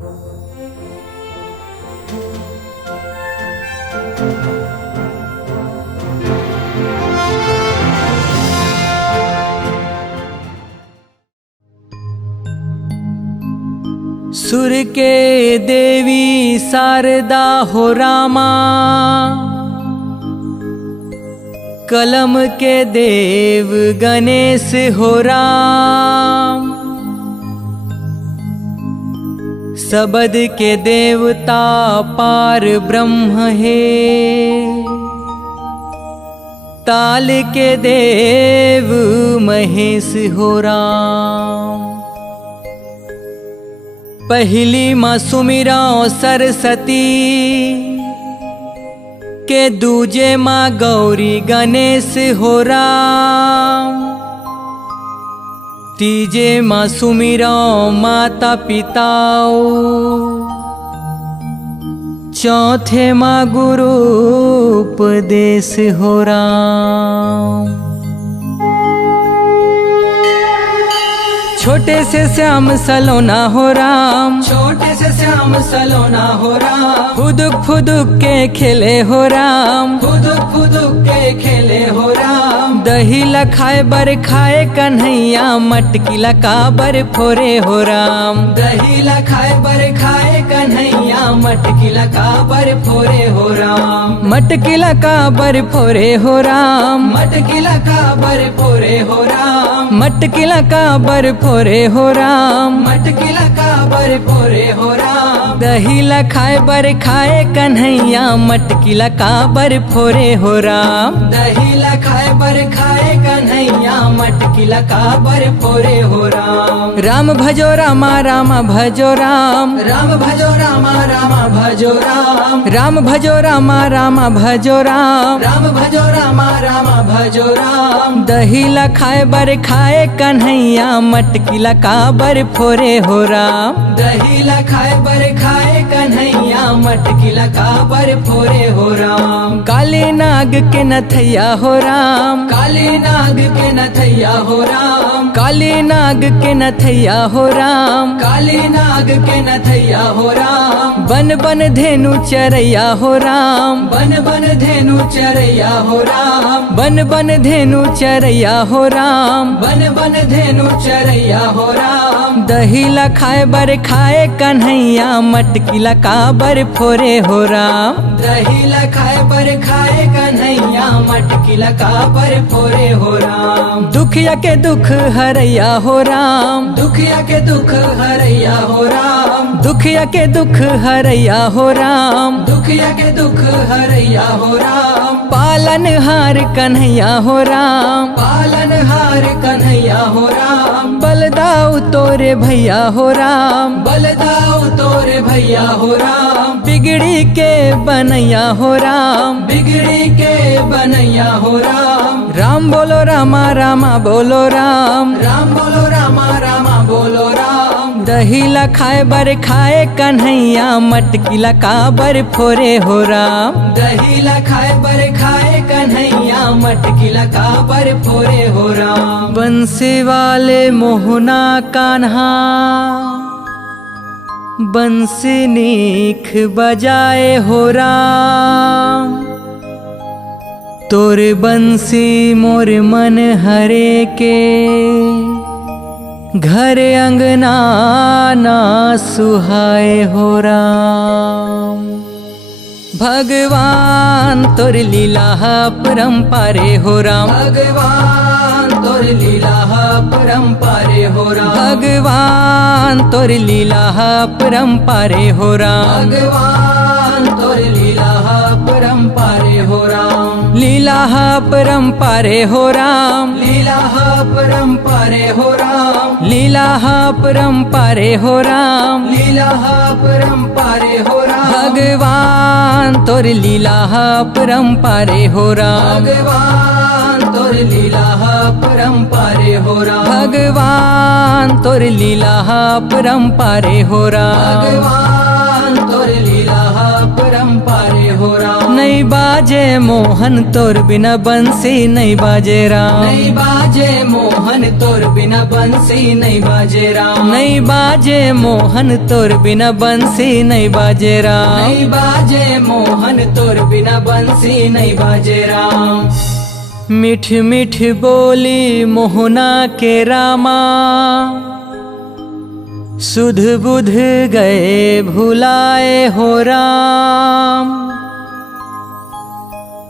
सुर के देवी शारदा हो रामा, कलम के देव गणेश हो राम, शब्द के देवता पार ब्रह्म है, ताल के देव महेश हो राम। पहली माँ सुमिराओ सरस्वती के, दूजे माँ गौरी गणेश हो राम, तीजे माँ सुमिराओ माता पिताओ, चौथे माँ गुरु उपदेश हो राम। छोटे से श्याम सलोना हो राम, छोटे से श्याम सलोना हो राम, फुदुक फुदुक के खेले हो राम, फुदुक फुदुक के खेले हो राम। दही लखाए बर खाए कन्हैया, मटकी लका बर फोरे हो राम, दही लखाए बर खाए कन्हैया, मटकी लका बर फोरे हो राम, मटकी लका बर फोरे हो राम, मटकी लका बर फोरे हो राम, मटकी लका बर फोरे हो राम, मटकी लका बर फोरे हो राम। दही लखाए बर खाए कन्हैया, मटकी लका बर फोरे हो राम, दही लखाए बर खाए कन्हैया, मटकी लका बर फोरे हो राम। राम भजो रामा रामा भजो राम, राम भजो रामा रामा भजो राम, राम भजो रामा रामा भजो राम, राम भजो रामा रामा भजो राम। दही लखाए बर खाए कन्हैया, मटकी लका बर फोरे हो राम, दही लखाए बर खाए कन्हैया, मटकी लका बर फोरे हो राम। काली नाग के नथैया हो राम, काली नाग के नथैया हो राम, काली नाग के नथैया हो राम, काली नाग के नथैया हो राम। बन बन धेनु चरैया हो राम, बन बन धेनु चरैया हो राम, बन बन धेनु चरैया हो राम, बन बन धेनु चरैया हो राम। दही लखाए बर खाए कन्हैया, मटकी लका बर फोरे हो राम, दही लखाए बर खाए कन्हैया, मटकी लका बर फोरे हो राम। दुखिया के दुख हरैया हो राम, दुखिया के दुख हरैया हो राम, दुखिया के दुख हरैया हो राम, दुखिया के दुख हरैया हो राम। पालन हार कन्हैया हो राम, पालन हार कन्हैया हो राम। बलदाऊ तोरे भैया हो राम, बलदाऊ तोरे भैया हो राम। बिगड़ी के बनैया हो राम, बिगड़ी के बनैया हो राम। राम बोलो रामा रामा बोलो राम, राम बोलो रामा रामा बोलो राम। दही लखाए बर खाए कन्हैया, मटकी लका बर फोरे हो राम, दही लखाए बर खाए कन्हैया, मटकी लका बर फोरे हो राम। बंसी वाले मोहना कान्हा, बंसी नीख बजाए हो राम। तोर बंसी मोर मन हरे के, घर अंगना ना सुहाए हो राम। भगवान तोर लीला परम्पारे हो राम, भगवान तोर लीला परम्पारे हो राम, भगवान तोर लीला परम्पारे हो राम, भगवान तोर लीला परम्पारे हो राम। लीला परम्पारे हो राम, लीला परम्पारे हो राम, लीला परम्पारे हो राम, लीला परम्पारे हो राम। भगवान तोर लीला परम्पारे हो राम, भगवान तोर लीला परम्पारे हो राम, भगवान तोर लीला परम्पारे हो राम, भगवान तोर लीला परम्पारे हो राम। नई बात बाजे मोहन तोर बिना बंसी नहीं बाजे राम, नहीं बाजे मोहन तोर बिना बंसी नहीं बाजे राम, नहीं बाजे मोहन तोर बिना बंसी नहीं बाजे राम, नहीं बाजे मोहन तोर बिना बंसी नहीं बाजे राम। मीठ मीठ बोली मोहना के रामा, सुध बुध गए भुलाए हो राम।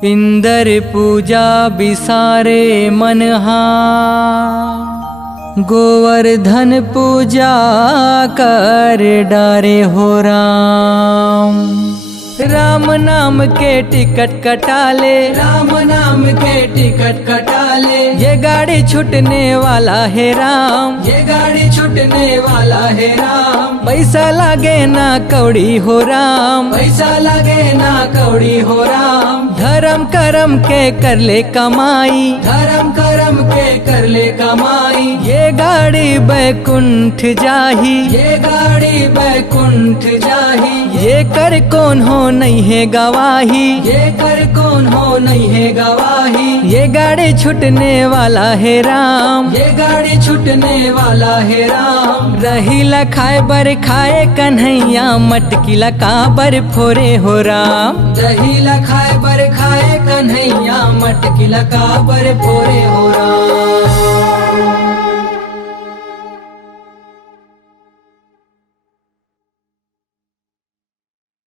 इंदर पूजा बिसारे मनहा, गोवर्धन पूजा कर डारे हो राम। राम नाम के टिकट कटाले, राम नाम के टिकट कटाले, ये गाड़ी छूटने वाला है राम, ये गाड़ी छूटने वाला है राम। पैसा लागे ना कौड़ी हो राम, पैसा लागे ना कौड़ी हो राम। धर्म करम के कर ले कमाई, धर्म करम के कर ले कमाई। ये गाड़ी बैकुंठ जाही, ये गाड़ी बैकुंठ जाही। ये कर कौन हो नहीं है गवाही, ये कर कौन हो नहीं है गवाही। ये गाड़ी छूटने वाला है राम, ये गाड़ी छूटने वाला है राम। रही ला खाए बर खाए कन्हैया, मटकी ला काबर फोरे हो राम। रही ला खाए बर खाए कन्हैया, मटकी ला काबर फोरे हो राम।